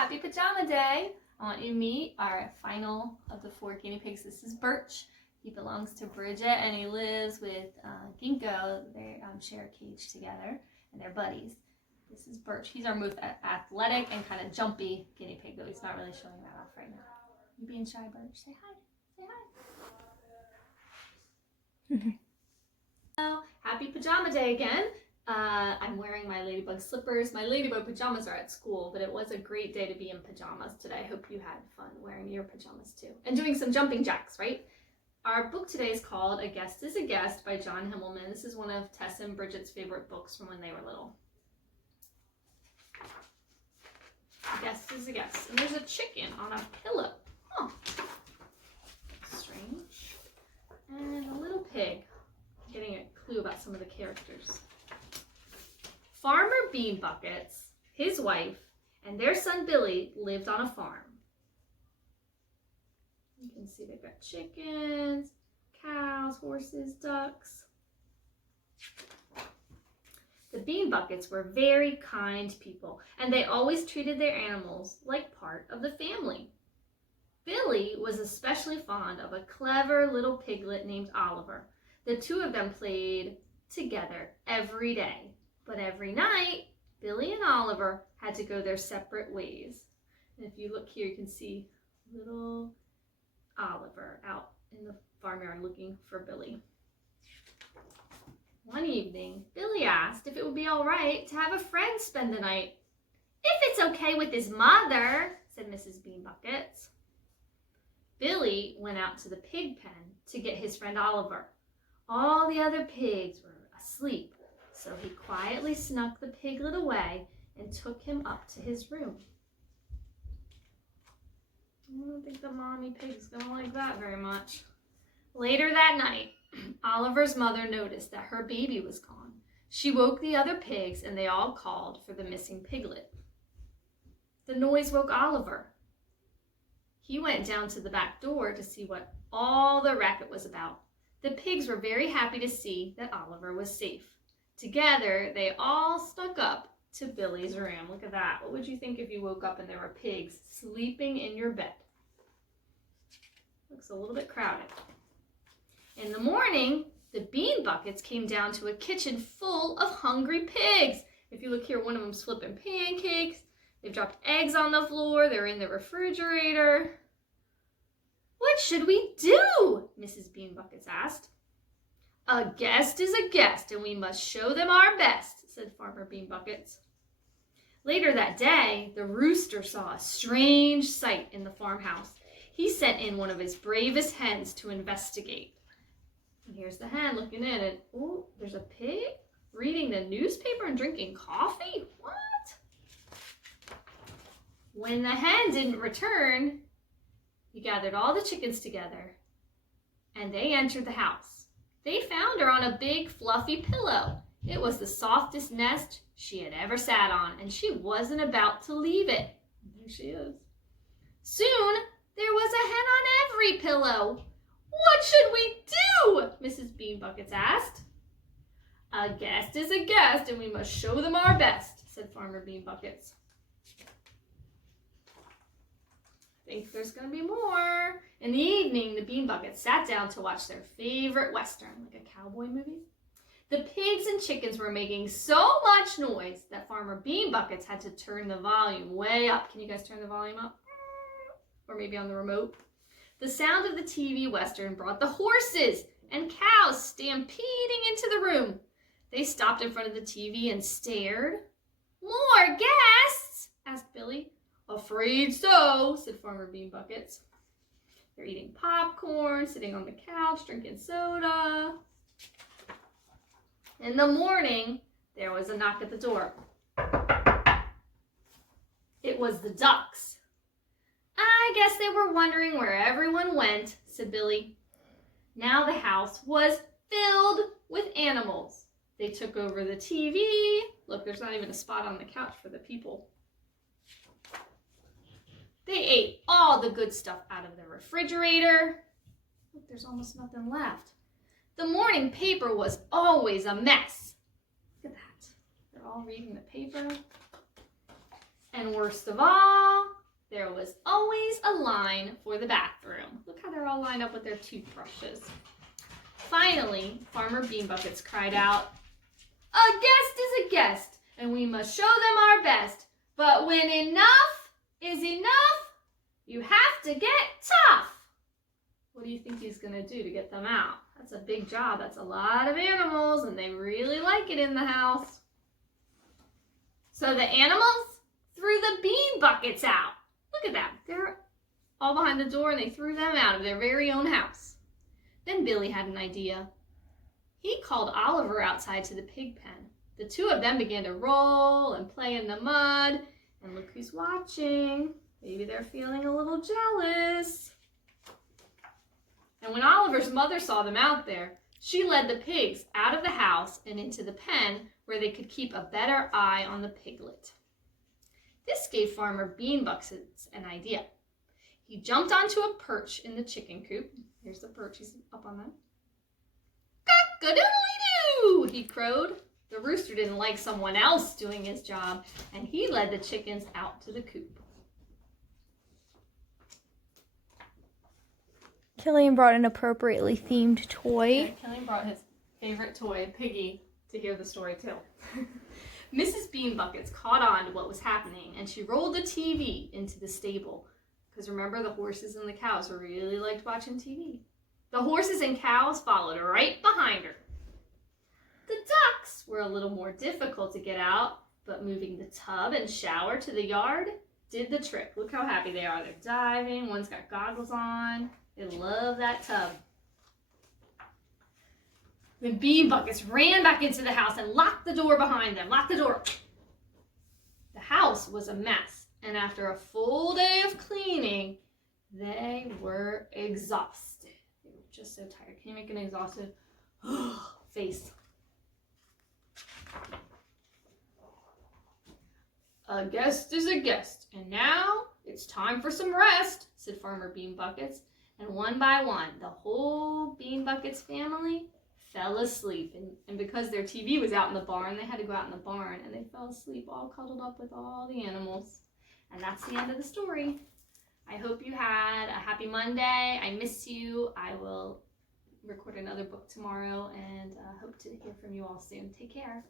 happy pajama day. I want you to meet our final of the 4 guinea pigs. This is Birch. He belongs to Bridget and he lives with Ginkgo. They share a cage together and they're buddies. This is Birch. He's our most athletic and kind of jumpy guinea pig, though he's not really showing that off right now. You being shy, Birch? Say hi. Say hi. So, happy pajama day again. I'm wearing my ladybug slippers. My ladybug pajamas are at school, but it was a great day to be in pajamas today. I hope you had fun wearing your pajamas too. And doing some jumping jacks, right? Our book today is called A Guest is a Guest by John Himmelman. This is one of Tess and Bridget's favorite books from when they were little. A guest is a guest. And there's a chicken on a pillow. Oh, strange. And a little pig. I'm getting a clue about some of the characters. Farmer Bean Buckets, his wife, and their son Billy lived on a farm. You can see they've got chickens, cows, horses, ducks. The Bean Buckets were very kind people, and they always treated their animals like part of the family. Billy was especially fond of a clever little piglet named Oliver. The two of them played together every day. But every night, Billy and Oliver had to go their separate ways. And if you look here, you can see little Oliver out in the farmyard looking for Billy. One evening, Billy asked if it would be all right to have a friend spend the night. "If it's okay with his mother," said Mrs. Bean Buckets. Billy went out to the pig pen to get his friend Oliver. All the other pigs were asleep. So he quietly snuck the piglet away and took him up to his room. I don't think the mommy pig's gonna like that very much. Later that night, Oliver's mother noticed that her baby was gone. She woke the other pigs and they all called for the missing piglet. The noise woke Oliver. He went down to the back door to see what all the racket was about. The pigs were very happy to see that Oliver was safe. Together, they all snuck up to Billy's room. Look at that. What would you think if you woke up and there were pigs sleeping in your bed? Looks a little bit crowded. In the morning, the Bean Buckets came down to a kitchen full of hungry pigs. If you look here, one of them's flipping pancakes. They've dropped eggs on the floor. They're in the refrigerator. "What should we do?" Mrs. Bean Buckets asked. "A guest is a guest, and we must show them our best," said Farmer Bean Buckets. Later that day, the rooster saw a strange sight in the farmhouse. He sent in one of his bravest hens to investigate. And here's the hen looking in, and oh, there's a pig reading the newspaper and drinking coffee? What? When the hen didn't return, he gathered all the chickens together, and they entered the house. They found her on a big, fluffy pillow. It was the softest nest she had ever sat on, and she wasn't about to leave it. There she is. Soon, there was a hen on every pillow. "What should we do?" Mrs. Bean Buckets asked. "A guest is a guest, and we must show them our best," said Farmer Bean Buckets. I think there's going to be more. In the evening, the Bean Buckets sat down to watch their favorite Western, like a cowboy movie. The pigs and chickens were making so much noise that Farmer Bean Buckets had to turn the volume way up. Can you guys turn the volume up? Or maybe on the remote? The sound of the TV Western brought the horses and cows stampeding into the room. They stopped in front of the TV and stared. "More guests?" asked Billy. "Afraid so," said Farmer Bean Buckets. They're eating popcorn, sitting on the couch, drinking soda. In the morning, there was a knock at the door. It was the ducks. "I guess they were wondering where everyone went," said Billy. Now the house was filled with animals. They took over the TV. Look, there's not even a spot on the couch for the people. They ate all the good stuff out of the refrigerator. Look, there's almost nothing left. The morning paper was always a mess. Look at that. They're all reading the paper. And worst of all, there was always a line for the bathroom. Look how they're all lined up with their toothbrushes. Finally, Farmer Beanbuckets cried out, "A guest is a guest, and we must show them our best. But when enough is enough, you have to get tough." What do you think he's going to do to get them out? That's a big job. That's a lot of animals, and they really like it in the house. So the animals threw the bean buckets out. Look at that. They're all behind the door, and they threw them out of their very own house. Then Billy had an idea. He called Oliver outside to the pig pen. The two of them began to roll and play in the mud. And look who's watching. Maybe they're feeling a little jealous. And when Oliver's mother saw them out there, she led the pigs out of the house and into the pen where they could keep a better eye on the piglet. This gave Farmer Beanbuckets an idea. He jumped onto a perch in the chicken coop. Here's the perch, he's up on that. "Cock-a-doodly-doo," he crowed. The rooster didn't like someone else doing his job, and he led the chickens out to the coop. Killian brought an appropriately themed toy. Yeah, Killian brought his favorite toy, Piggy, to hear the story too. Mrs. Beanbuckets caught on to what was happening, and she rolled the TV into the stable. Because remember, the horses and the cows really liked watching TV. The horses and cows followed right behind her. The ducks were a little more difficult to get out, but moving the tub and shower to the yard did the trick. Look how happy they are. They're diving. One's got goggles on. They love that tub. The Beanbuckets ran back into the house and locked the door behind them. Lock the door. The house was a mess, and after a full day of cleaning, they were exhausted. They were just so tired. Can you make an exhausted face? "A guest is a guest, and now it's time for some rest," said Farmer Beanbuckets. And one by one, the whole Beanbuckets family fell asleep. And because their TV was out in the barn, they had to go out in the barn, and they fell asleep all cuddled up with all the animals. And that's the end of the story. I hope you had a happy Monday. I miss you. I will record another book tomorrow, and hope to hear from you all soon. Take care.